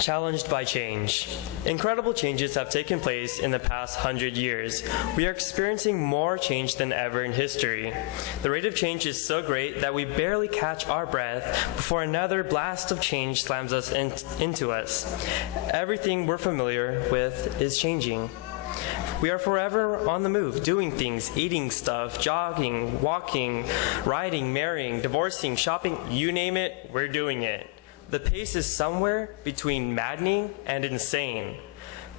Challenged by change. Incredible changes have taken place in the past 100 years. We are experiencing more change than ever in history. The rate of change is so great that we barely catch our breath before another blast of change slams us into us. Everything we're familiar with is changing. We are forever on the move, doing things, eating stuff, jogging, walking, riding, marrying, divorcing, shopping, you name it, we're doing it. The pace is somewhere between maddening and insane.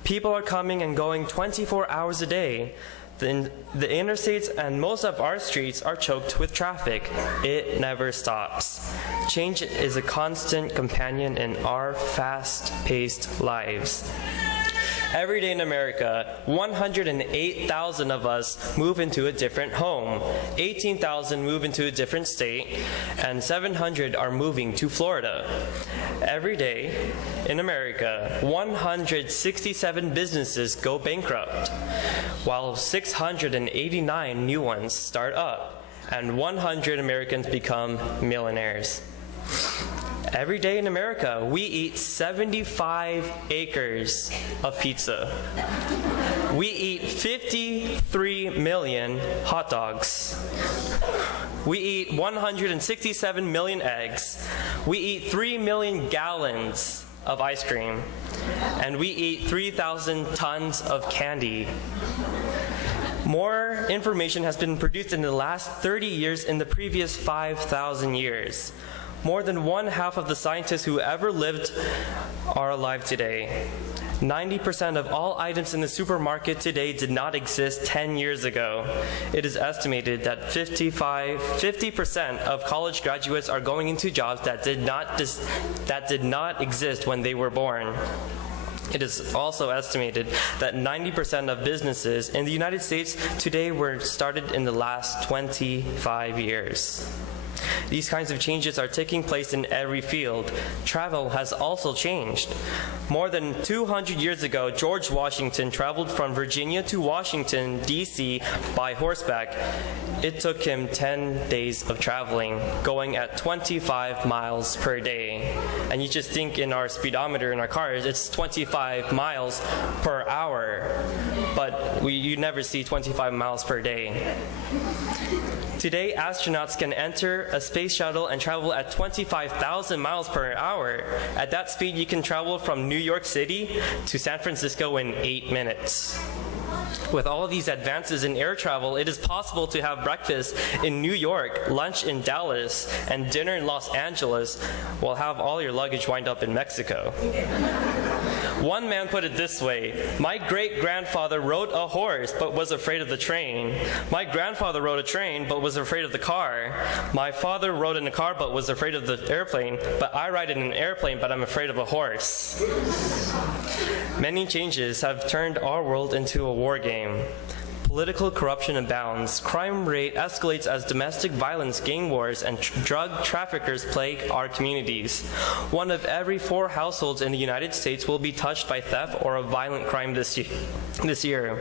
People are coming and going 24 hours a day. The interstates and most of our streets are choked with traffic. It never stops. Change is a constant companion in our fast-paced lives. Every day in America, 108,000 of us move into a different home, 18,000 move into a different state, and 700 are moving to Florida. Every day in America, 167 businesses go bankrupt, while 689 new ones start up, and 100 Americans become millionaires. Every day in America, we eat 75 acres of pizza. We eat 53 million hot dogs. We eat 167 million eggs. We eat 3 million gallons of ice cream. And we eat 3,000 tons of candy. More information has been produced in the last 30 years in the previous 5,000 years. More than one half of the scientists who ever lived are alive today. 90% of all items in the supermarket today did not exist 10 years ago. It is estimated that 50% of college graduates are going into jobs that did not exist when they were born. It is also estimated that 90% of businesses in the United States today were started in the last 25 years. These kinds of changes are taking place in every field. Travel has also changed. More than 200 years ago, George Washington traveled from Virginia to Washington, D.C. by horseback. It took him 10 days of traveling, going at 25 miles per day. And you just think in our speedometer in our cars, it's 25 miles per hour. But you never see 25 miles per day. Today, astronauts can enter a space shuttle and travel at 25,000 miles per hour. At that speed, you can travel from New York City to San Francisco in 8 minutes. With all of these advances in air travel, it is possible to have breakfast in New York, lunch in Dallas, and dinner in Los Angeles, while have all your luggage wind up in Mexico. One man put it this way: my great-grandfather rode a horse but was afraid of the train. My grandfather rode a train but was afraid of the car. My father rode in a car but was afraid of the airplane, but I ride in an airplane but I'm afraid of a horse. Many changes have turned our world into a war game. Political corruption abounds. Crime rate escalates as domestic violence, gang wars, and drug traffickers plague our communities. 1 of every 4 households in the United States will be touched by theft or a violent crime this year.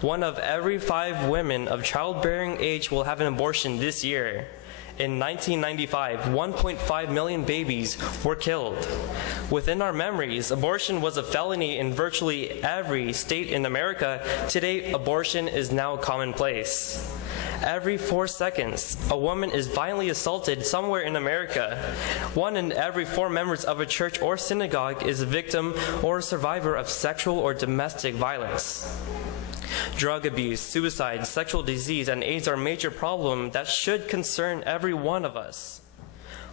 1 of every 5 women of childbearing age will have an abortion this year. In 1995, 1.5 million babies were killed. Within our memories, abortion was a felony in virtually every state in America. Today, abortion is now commonplace. Every 4 seconds, a woman is violently assaulted somewhere in America. 1 in every 4 members of a church or synagogue is a victim or a survivor of sexual or domestic violence. Drug abuse, suicide, sexual disease, and AIDS are a major problem that should concern every one of us.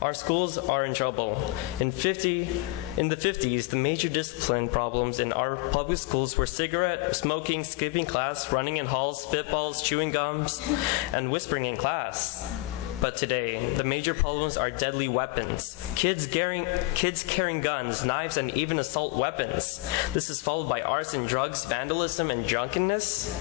Our schools are in trouble. In the 50s, the major discipline problems in our public schools were cigarette smoking, skipping class, running in halls, spitballs, chewing gums, and whispering in class. But today, the major problems are deadly weapons. Kids carrying guns, knives, and even assault weapons. This is followed by arson, drugs, vandalism, and drunkenness.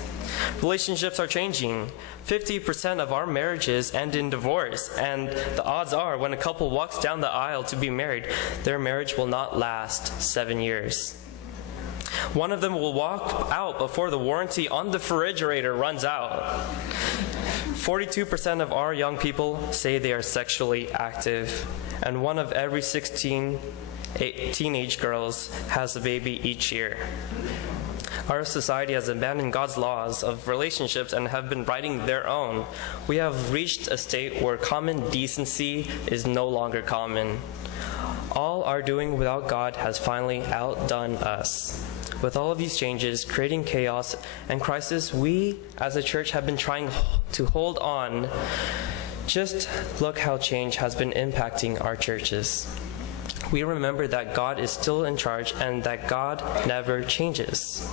Relationships are changing. 50% of our marriages end in divorce, and the odds are when a couple walks down the aisle to be married, their marriage will not last 7 years. 1 of them will walk out before the warranty on the refrigerator runs out. 42% of our young people say they are sexually active, and 1 of every 16 teenage girls has a baby each year. Our society has abandoned God's laws of relationships and have been writing their own. We have reached a state where common decency is no longer common. All our doing without God has finally outdone us. With all of these changes, creating chaos and crisis, we as a church have been trying to hold on. Just look how change has been impacting our churches. We remember that God is still in charge and that God never changes.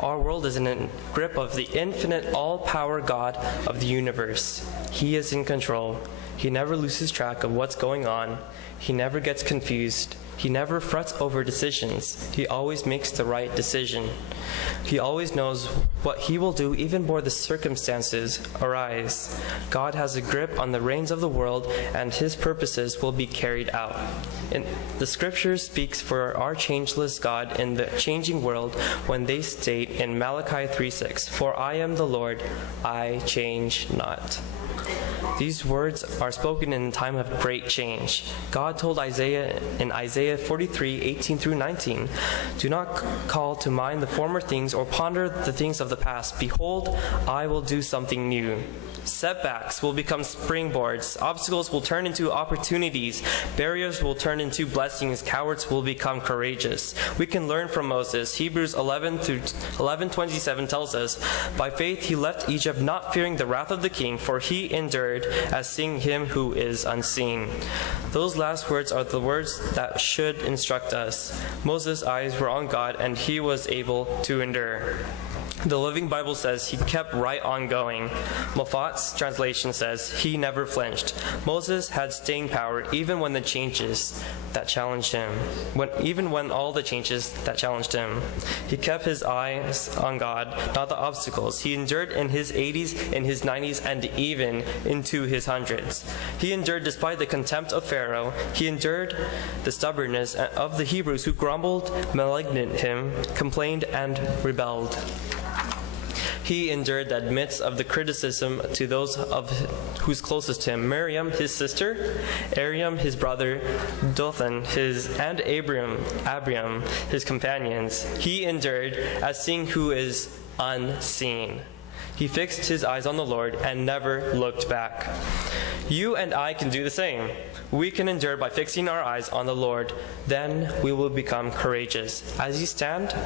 Our world is in the grip of the infinite, all-power God of the universe. He is in control. He never loses track of what's going on. He never gets confused. He never frets over decisions. He always makes the right decision. He always knows what he will do even before the circumstances arise. God has a grip on the reins of the world, and his purposes will be carried out. The scripture speaks for our changeless God in the changing world when they state in Malachi 3:6, "For I am the Lord, I change not." These words are spoken in a time of great change. God told Isaiah in Isaiah 43:18 through 19, "Do not call to mind the former things or ponder the things of the past. Behold, I will do something new. Setbacks will become springboards. Obstacles will turn into opportunities. Barriers will turn into blessings. Cowards will become courageous." We can learn from Moses. Hebrews 11:27 tells us, "By faith he left Egypt, not fearing the wrath of the king, for he endured as seeing him who is unseen." Those last words are the words that should instruct us. Moses' eyes were on God, and he was able to endure. The Living Bible says he kept right on going. Moffat's translation says he never flinched. Moses had staying power even when the changes that challenged him. Even when all the changes that challenged him. He kept his eyes on God, not the obstacles. He endured in his 80s, in his 90s, and even into his 100s. He endured despite the contempt of Pharaoh. He endured the stubbornness of the Hebrews who grumbled, maligned him, complained, and rebelled. He endured the midst of the criticism to those of who's closest to him: Miriam, his sister; Aram, his brother; Dothan, and Abiram, his companions. He endured as seeing who is unseen. He fixed his eyes on the Lord and never looked back. You and I can do the same. We can endure by fixing our eyes on the Lord. Then we will become courageous. As you stand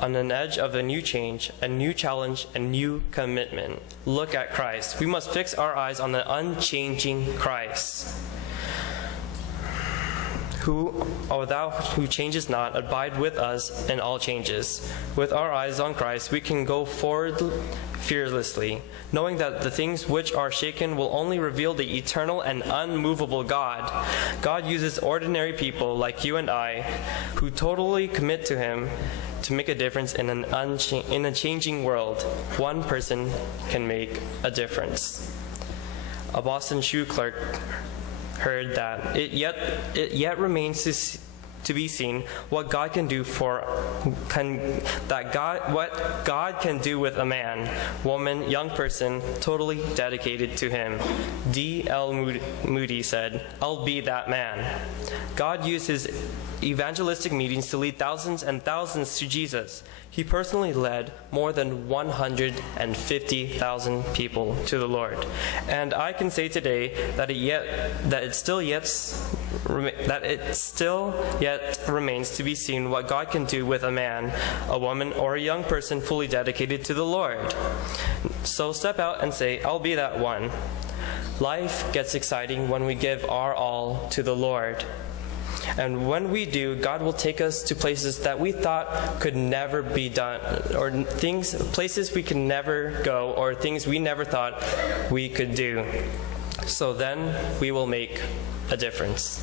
on an edge of a new change, a new challenge, a new commitment, look at Christ. We must fix our eyes on the unchanging Christ. Thou who changes not, abide with us in all changes. With our eyes on Christ, we can go forward fearlessly, knowing that the things which are shaken will only reveal the eternal and unmovable God. God uses ordinary people like you and I, who totally commit to him, to make a difference in a changing world. One person can make a difference. A Boston shoe clerk heard that it yet remains to be seen what God can do what God can do with a man, woman, young person totally dedicated to him. D.L. Moody said, "I'll be that man." God used his evangelistic meetings to lead thousands and thousands to Jesus. He personally led more than 150,000 people to the Lord. And I can say today that it still yet remains to be seen what God can do with a man, a woman, or a young person fully dedicated to the Lord. So step out and say, "I'll be that one." Life gets exciting when we give our all to the Lord. And when we do, God will take us to places that we thought could never be done, or places we can never go, or things we never thought we could do. So then we will make a difference.